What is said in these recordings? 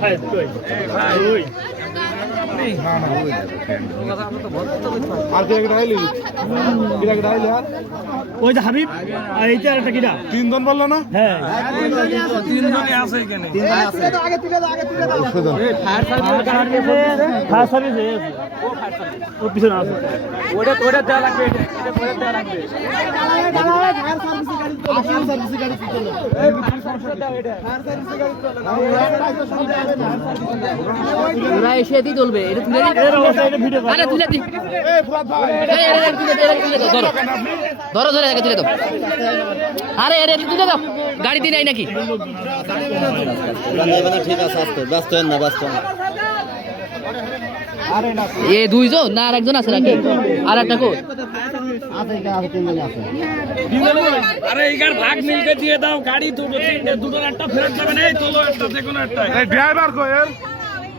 আর কে ওই যে হাবিব আর এইটা একটা কিনা তিনজন বলল না? হ্যাঁ। ফায়ার সার্ভিস ও পিছনে আছে। ওরা এসে দিয়ে এটা এরে, এরে, তুলে দে, তুলে দাও, ধরো ধরো ধরে একে তুলে দাও। আরে এরে তুলে দাও। গাড়ি দিয়ে নাই নাকি? ঠিক আছে আস্তে ব্যস্ত না ব্যস্ত না এ দুইজন না আর একজন আছে নাকি? আর একটা কো আরে এইগার ভাগ মিলকে দিয়ে দাও। গাড়ি দুটো তিনটে দুটো একটা ফেরত যাবে না তোলো একটা যে কোনো একটা ড্রাইভার কো এর?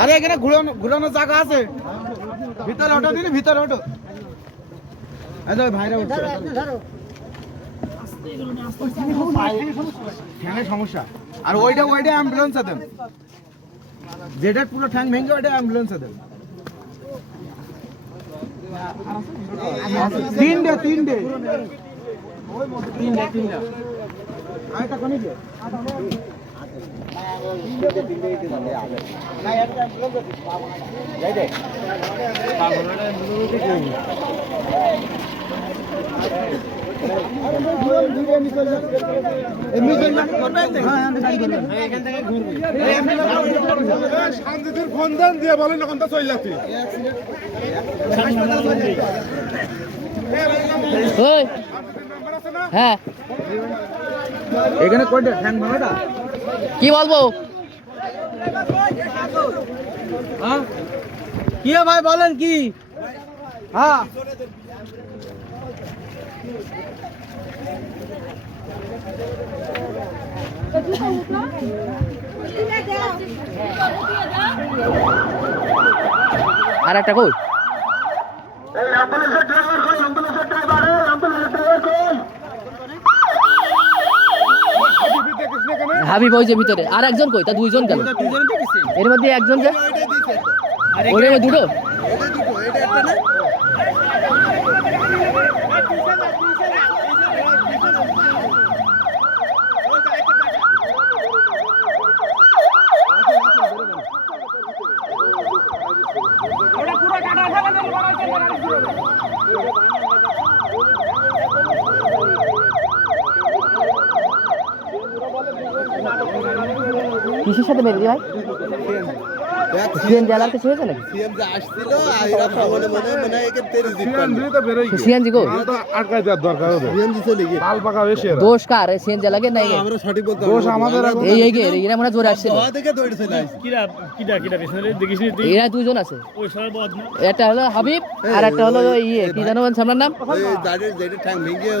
আরে এখানে ঘুরানো ঘুরানোর জায়গা আছে। ভিতরে ওঠো দিন ভিতরে আচ্ছা ভাইরা উঠছে। সমস্যা। আর ওইটা ওইটা অ্যাম্বুলেন্সে দেন। যেটা পুরো ঠ্যাং ভেঙে ওইটা অ্যাম্বুলেন্সে দেন তিনটে তিনটে। তিনটে তিনটে। আরেকটা শান্তিদের ফোন দেন দিয়ে বলেন এখন তো চলে যাচ্ছি হ্যাঁ। এখানে কয়টা? ঠ্যাং ভাঙাটা কি বলব? কি ভাই বলেন কি? হ্যাঁ। আর একটা কই হাবিব ওই যে ভিতরে আর একজন কই? তা দুইজন গেল এর মধ্যে একজন যে ওর মধ্যে দুটো। কিসের সাথে মেরে ভাই আলার কিছু হয়েছে নাকি? সিএম যে আসছিল আইরা মনে মনে মনে একে তেরি দিত সিএনজি গো আটকায় দেওয়ার দরকার ওদের সিএম জি চলে গিয়ে। পাকা বেশি দোষ কার? সিএনজি লাগে নাই আমরা সঠিক বলতে দোষ আমাদের এই এই গে এরা মনে জোরে আসছিল হওয়া থেকে দৌড়ে চলে আসছে কিরা কিরা কিরা পিছনে দেখিস নি এরা দুজন আছে। ওই বদ না। একটা হলো হাবিব আর একটা হলো ইয়ে কি জানো সামনের নাম? যেটা ঠ্যাং ভেঙে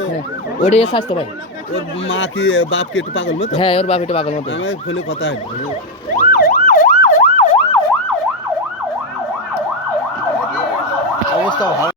হ্যাঁ, স্বাস্থ্য ভাই। ওর মা কি বাপ কি একটু পাগল মতো? হ্যাঁ ওর বাপ একটু পাগল মতো। আমার ফোনে কথা হলো 道行